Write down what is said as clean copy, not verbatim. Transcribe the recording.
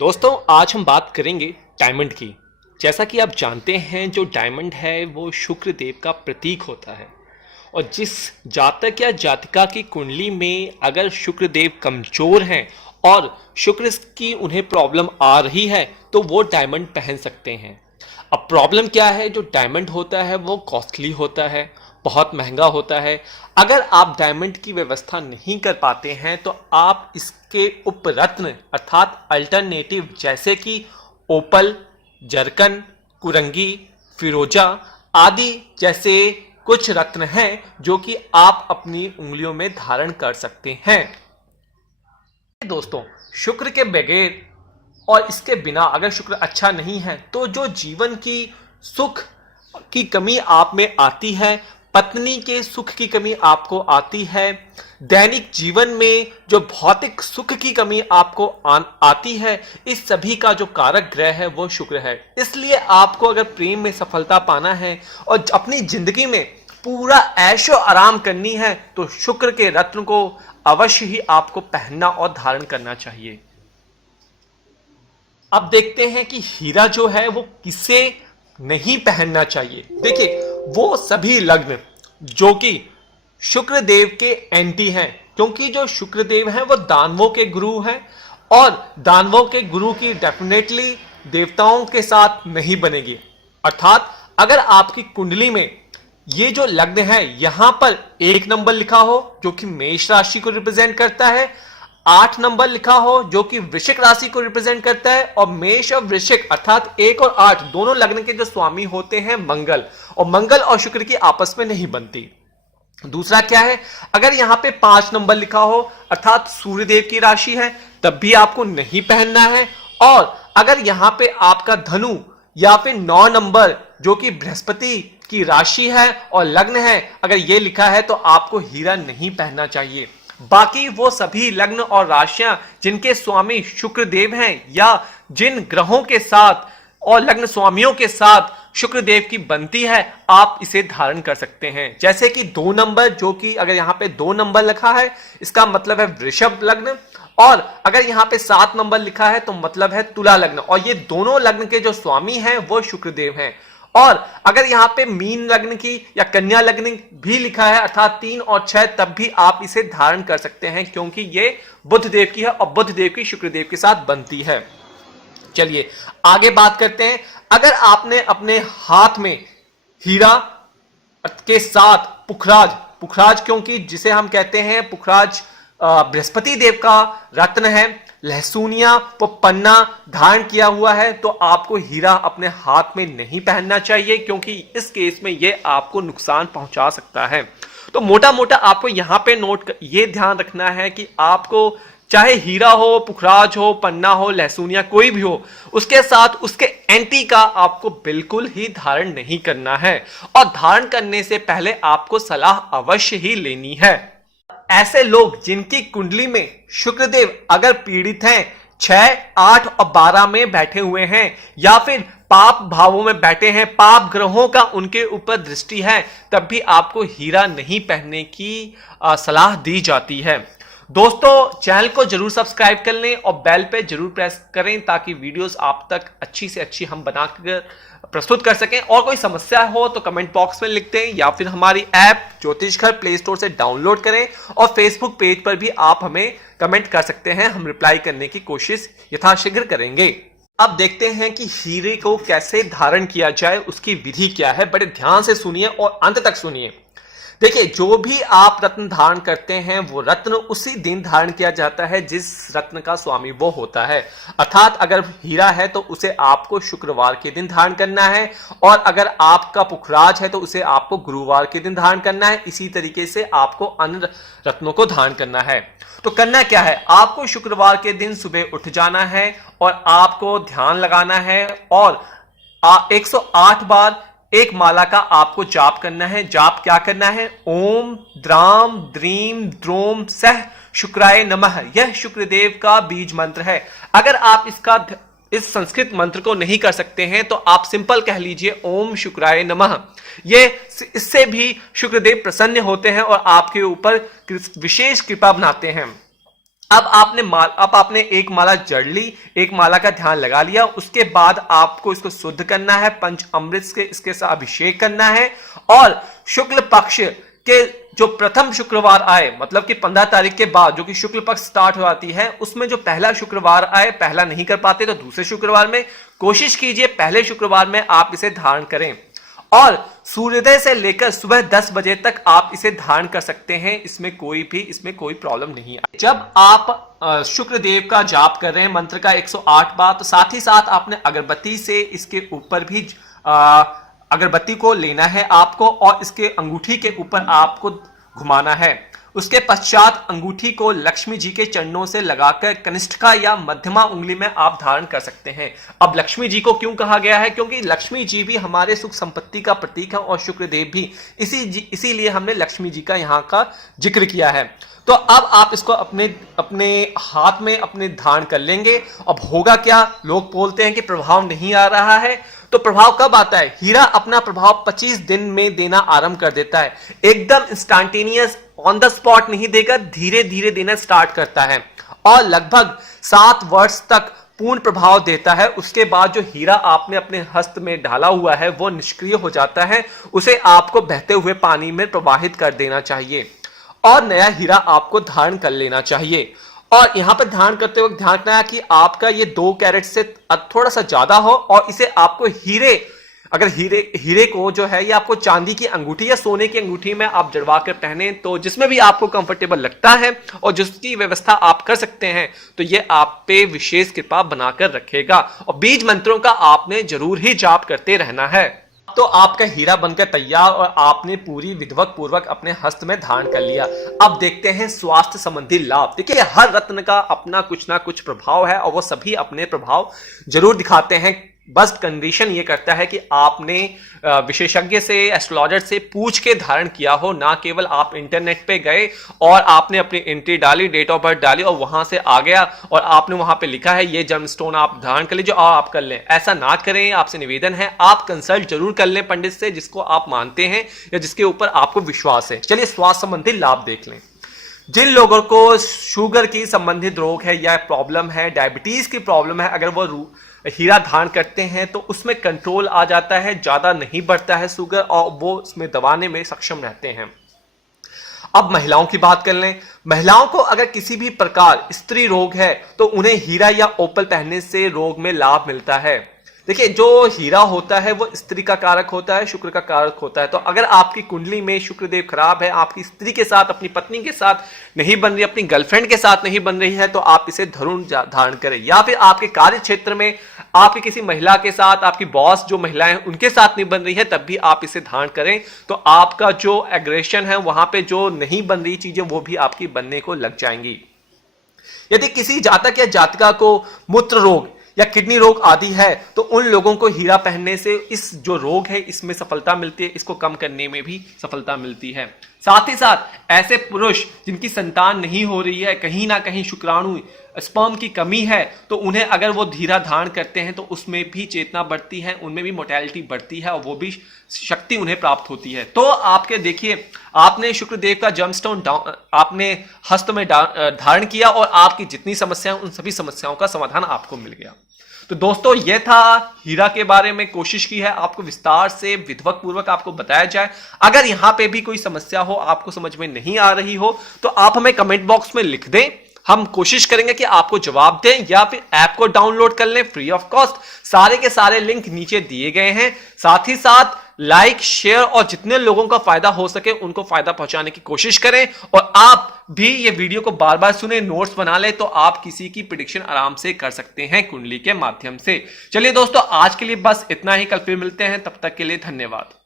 दोस्तों आज हम बात करेंगे डायमंड की। जैसा कि आप जानते हैं जो डायमंड है वो शुक्र देव का प्रतीक होता है और जिस जातक या जातिका की कुंडली में अगर शुक्र देव कमजोर हैं और शुक्र की उन्हें प्रॉब्लम आ रही है तो वो डायमंड पहन सकते हैं। अब प्रॉब्लम क्या है, जो डायमंड होता है वो कॉस्टली होता है, बहुत महंगा होता है। अगर आप डायमंड की व्यवस्था नहीं कर पाते हैं तो आप इसके उपरत्न अर्थात अल्टरनेटिव जैसे कि ओपल, जरकन, कुरंगी, फिरोजा आदि जैसे कुछ रत्न हैं जो कि आप अपनी उंगलियों में धारण कर सकते हैं। दोस्तों, शुक्र के बगैर और इसके बिना अगर शुक्र अच्छा नहीं है तो जो जीवन की सुख की कमी आप में आती है, पत्नी के सुख की कमी आपको आती है, दैनिक जीवन में जो भौतिक सुख की कमी आपको आती है, इस सभी का जो कारक ग्रह है वो शुक्र है। इसलिए आपको अगर प्रेम में सफलता पाना है और अपनी जिंदगी में पूरा ऐशो आराम करनी है तो शुक्र के रत्न को अवश्य ही आपको पहनना और धारण करना चाहिए। अब देखते हैं कि हीरा जो है वो किसे नहीं पहनना चाहिए। देखिए, वो सभी लग्न जो कि शुक्र देव के एंटी हैं, क्योंकि जो शुक्र देव हैं वो दानवों के गुरु हैं और दानवों के गुरु की डेफिनेटली देवताओं के साथ नहीं बनेगी। अर्थात अगर आपकी कुंडली में ये जो लग्न है यहां पर 1 नंबर लिखा हो जो कि मेष राशि को रिप्रेजेंट करता है, 8 नंबर लिखा हो जो कि वृश्चिक राशि को रिप्रेजेंट करता है, और मेष और वृश्चिक अर्थात 1 और 8 दोनों लग्न के जो स्वामी होते हैं मंगल, और मंगल और शुक्र की आपस में नहीं बनती। दूसरा क्या है, अगर यहां पे 5 नंबर लिखा हो अर्थात सूर्यदेव की राशि है तब भी आपको नहीं पहनना है। और अगर यहां पे आपका धनु या फिर 9 नंबर जो कि बृहस्पति की राशि है और लग्न है, अगर ये लिखा है तो आपको हीरा नहीं पहनना चाहिए। बाकी वो सभी लग्न और राशियां जिनके स्वामी शुक्र देव हैं या जिन ग्रहों के साथ और लग्न स्वामियों के साथ शुक्र देव की बनती है, आप इसे धारण कर सकते हैं। जैसे कि 2 नंबर जो कि अगर यहां पे 2 नंबर लिखा है इसका मतलब है वृषभ लग्न, और अगर यहां पे 7 नंबर लिखा है तो मतलब है तुला लग्न, और ये दोनों लग्न के जो स्वामी हैं वो शुक्र देव हैं। और अगर यहां पे मीन लग्न की या कन्या लग्न भी लिखा है अर्थात 3 और 6 तब भी आप इसे धारण कर सकते हैं, क्योंकि ये बुध देव की है और बुध देव की शुक्र देव के साथ बनती है। चलिए आगे बात करते हैं। अगर आपने अपने हाथ में हीरा के साथ पुखराज, पुखराज क्योंकि जिसे हम कहते हैं पुखराज बृहस्पति देव का रत्न है, लहसुनिया व पन्ना धारण किया हुआ है, तो आपको हीरा अपने हाथ में नहीं पहनना चाहिए, क्योंकि इस केस में यह आपको नुकसान पहुंचा सकता है। तो मोटा मोटा आपको यहां पे ये ध्यान रखना है कि आपको चाहे हीरा हो, पुखराज हो, पन्ना हो, लहसुनिया कोई भी हो, उसके साथ उसके एंटी का आपको बिल्कुल ही धारण नहीं करना है, और धारण करने से पहले आपको सलाह अवश्य ही लेनी है। ऐसे लोग जिनकी कुंडली में शुक्रदेव अगर पीड़ित हैं, 6, 8 और 12 में बैठे हुए हैं या फिर पाप भावों में बैठे हैं, पाप ग्रहों का उनके ऊपर दृष्टि है, तब भी आपको हीरा नहीं पहनने की सलाह दी जाती है। दोस्तों, चैनल को जरूर सब्सक्राइब कर लें और बेल पे जरूर प्रेस करें ताकि वीडियोस आप तक अच्छी से अच्छी हम बनाकर प्रस्तुत कर सकें। और कोई समस्या हो तो कमेंट बॉक्स में लिख दें या फिर हमारी ऐप ज्योतिष घर प्ले स्टोर से डाउनलोड करें, और फेसबुक पेज पर भी आप हमें कमेंट कर सकते हैं, हम रिप्लाई करने की कोशिश यथाशीघ्र करेंगे। अब देखते हैं कि हीरे को कैसे धारण किया जाए, उसकी विधि क्या है। बड़े ध्यान से सुनिए और अंत तक सुनिए। देखिए, जो भी आप रत्न धारण करते हैं वो रत्न उसी दिन धारण किया जाता है जिस रत्न का स्वामी वो होता है। अर्थात अगर हीरा है तो उसे आपको शुक्रवार के दिन धारण करना है, और अगर आपका पुखराज है तो उसे आपको गुरुवार के दिन धारण करना है। इसी तरीके से आपको अन्य रत्नों को धारण करना है। तो करना क्या है, आपको शुक्रवार के दिन सुबह उठ जाना है और आपको ध्यान लगाना है और 108 बार एक माला का आपको जाप करना है। जाप क्या करना है, ओम द्राम द्रीम द्रोम सह शुक्राय नमः, यह शुक्रदेव का बीज मंत्र है। अगर आप इस संस्कृत मंत्र को नहीं कर सकते हैं तो आप सिंपल कह लीजिए ओम शुक्राय नमः। इससे भी शुक्रदेव प्रसन्न होते हैं और आपके ऊपर विशेष कृपा बनाते हैं। अब आपने एक माला जड़ ली, एक माला का ध्यान लगा लिया, उसके बाद आपको इसको शुद्ध करना है, पंच अमृत से इसके साथ अभिषेक करना है। और शुक्ल पक्ष के जो प्रथम शुक्रवार आए, मतलब कि 15 तारीख के बाद जो कि शुक्ल पक्ष स्टार्ट हो जाती है, उसमें जो पहला शुक्रवार आए, पहला नहीं कर पाते तो दूसरे शुक्रवार में कोशिश कीजिए पहले शुक्रवार में आप इसे धारण करें। और सूर्योदय से लेकर सुबह 10 बजे तक आप इसे धारण कर सकते हैं, इसमें कोई प्रॉब्लम नहीं है। जब आप शुक्र देव का जाप कर रहे हैं मंत्र का 108 बार, तो साथ ही साथ आपने अगरबत्ती से इसके ऊपर भी अगरबत्ती को लेना है आपको, और इसके अंगूठी के ऊपर आपको घुमाना है। उसके पश्चात अंगूठी को लक्ष्मी जी के चरणों से लगाकर कनिष्ठिका या मध्यमा उंगली में आप धारण कर सकते हैं। अब लक्ष्मी जी को क्यों कहा गया है? क्योंकि लक्ष्मी जी भी हमारे सुख संपत्ति का प्रतीक है और शुक्रदेव भी, इसीलिए हमने लक्ष्मी जी का यहाँ का जिक्र किया है। तो अब आप इसको अपने हाथ में अपने धारण कर लेंगे। अब होगा क्या, लोग बोलते हैं कि प्रभाव नहीं आ रहा है, तो प्रभाव कब आता है? हीरा अपना प्रभाव 25 दिन में देना आरंभ कर देता है। एकदम इंस्टेंटेनियस ऑन द स्पॉट नहीं देगा, धीरे धीरे देना स्टार्ट करता है और लगभग 7 वर्ष तक पूर्ण प्रभाव देता है। उसके बाद जो हीरा आपने अपने हस्त में डाला हुआ है वो निष्क्रिय हो जाता है, उसे आपको बहते हुए पानी में प्रवाहित कर देना चाहिए और नया हीरा आपको धारण कर लेना चाहिए। और यहां पर धारण करते वक्त ध्यान रखना है कि आपका ये 2 कैरेट से थोड़ा सा ज्यादा हो, और इसे आपको अगर हीरे को जो है ये आपको चांदी की अंगूठी या सोने की अंगूठी में आप जड़वा कर पहने, तो जिसमें भी आपको कंफर्टेबल लगता है और जिसकी व्यवस्था आप कर सकते हैं, तो ये आप पे विशेष कृपा बनाकर रखेगा। और बीज मंत्रों का आपने जरूर ही जाप करते रहना है। तो आपका हीरा बनकर तैयार और आपने पूरी विधिवत पूर्वक अपने हस्त में धारण कर लिया। अब देखते हैं स्वास्थ्य संबंधी लाभ। देखिए, हर रत्न का अपना कुछ ना कुछ प्रभाव है और वो सभी अपने प्रभाव जरूर दिखाते हैं। बस कंडीशन ये करता है कि आपने विशेषज्ञ से, एस्ट्रोलॉजर से पूछ के धारण किया हो, ना केवल आप इंटरनेट पे गए और आपने अपनी एंट्री डाली, डेट ऑफ बर्थ डाली और वहां से आ गया और आपने वहां पे लिखा है ये जर्मस्टोन आप धारण कर लीजिए और आप कर लें। ऐसा ना करें, आपसे निवेदन है आप कंसल्ट जरूर कर लें पंडित से, जिसको आप मानते हैं या जिसके ऊपर आपको विश्वास है। चलिए स्वास्थ्य संबंधी लाभ देख लें। जिन लोगों को शुगर की संबंधित रोग है या प्रॉब्लम है, डायबिटीज की प्रॉब्लम है, अगर वो हीरा धारण करते हैं तो उसमें कंट्रोल आ जाता है, ज्यादा नहीं बढ़ता है शुगर और वो उसमें दबाने में सक्षम रहते हैं। अब महिलाओं की बात कर लें। महिलाओं को अगर किसी भी प्रकार स्त्री रोग है तो उन्हें हीरा या ओपल पहनने से रोग में लाभ मिलता है। देखिए, जो हीरा होता है वो स्त्री का कारक होता है, शुक्र का कारक होता है। तो अगर आपकी कुंडली में शुक्रदेव खराब है, आपकी स्त्री के साथ, अपनी पत्नी के साथ नहीं बन रही, अपनी गर्लफ्रेंड के साथ नहीं बन रही है, तो आप इसे जरूर धारण करें। या फिर आपके कार्य क्षेत्र में आपकी किसी महिला के साथ, आपकी बॉस जो महिलाएं हैं उनके साथ नहीं बन रही है, तब भी आप इसे धारण करें। तो आपका जो एग्रेशन है, वहां पे जो नहीं बन रही चीजें वो भी आपकी बनने को लग जाएंगी। यदि किसी जातक या जातिका को मूत्र रोग या किडनी रोग आदि है तो उन लोगों को हीरा पहनने से इस जो रोग है इसमें सफलता मिलती है, इसको कम करने में भी सफलता मिलती है। साथ ही साथ ऐसे पुरुष जिनकी संतान नहीं हो रही है, कहीं ना कहीं शुक्राणु स्पर्म की कमी है, तो उन्हें अगर वो हीरा धारण करते हैं तो उसमें भी चेतना बढ़ती है, उनमें भी मोर्टेलिटी बढ़ती है और वो भी शक्ति उन्हें प्राप्त होती है। तो आपके देखिए, आपने शुक्रदेव का जर्मस्टोन आपने हस्त में धारण किया और आपकी जितनी समस्याएं, उन सभी समस्याओं का समाधान आपको मिल गया। तो दोस्तों, यह था हीरा के बारे में। कोशिश की है आपको विस्तार से विधिवत पूर्वक आपको बताया जाए। अगर यहां पे भी कोई समस्या हो, आपको समझ में नहीं आ रही हो, तो आप हमें कमेंट बॉक्स में लिख दें, हम कोशिश करेंगे कि आपको जवाब दें, या फिर ऐप को डाउनलोड कर लें फ्री ऑफ कॉस्ट। सारे के सारे लिंक नीचे दिए गए हैं। साथ ही साथ लाइक, शेयर और जितने लोगों का फायदा हो सके उनको फायदा पहुंचाने की कोशिश करें। और आप भी ये वीडियो को बार बार सुने, नोट्स बना ले, तो आप किसी की प्रेडिक्शन आराम से कर सकते हैं कुंडली के माध्यम से। चलिए दोस्तों, आज के लिए बस इतना ही। कल फिर मिलते हैं, तब तक के लिए धन्यवाद।